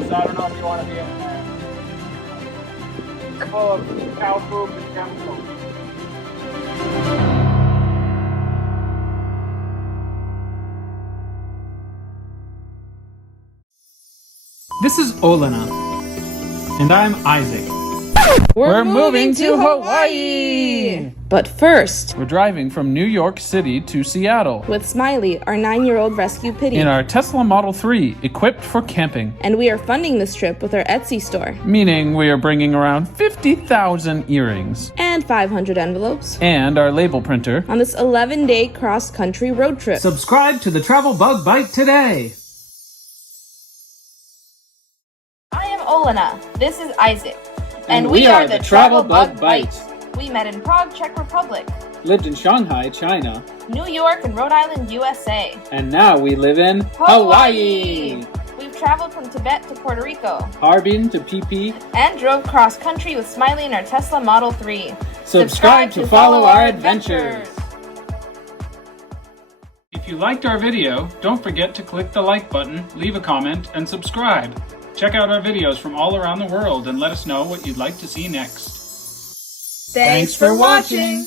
though, so I don't know if you want to be in there. It's full of cow poop and chemicals. This is Olena. And I'm Isaac. We're moving to Hawaii! But first, We're driving from New York City to Seattle with Smiley, our 9-year-old rescue pitty. in our Tesla Model 3, equipped for camping. And we are funding this trip with our Etsy store. Meaning we are bringing around 50,000 earrings. And 500 envelopes. And our label printer. On this 11-day cross-country road trip. Subscribe to the Travel Bug Bite today! I am Olena. This is Isaac. And we are the Travel Bug Bite. We met in Prague, Czech Republic, Lived in Shanghai, China. New York, and Rhode Island, USA. And now we live in Hawaii. We've traveled from Tibet to Puerto Rico. Harbin to PP. And drove cross-country with Smiley in our Tesla Model 3. Subscribe to follow our adventures. If you liked our video, don't forget to click the like button, leave a comment, and subscribe. Check out our videos from all around the world and let us know what you'd like to see next. Thanks for watching!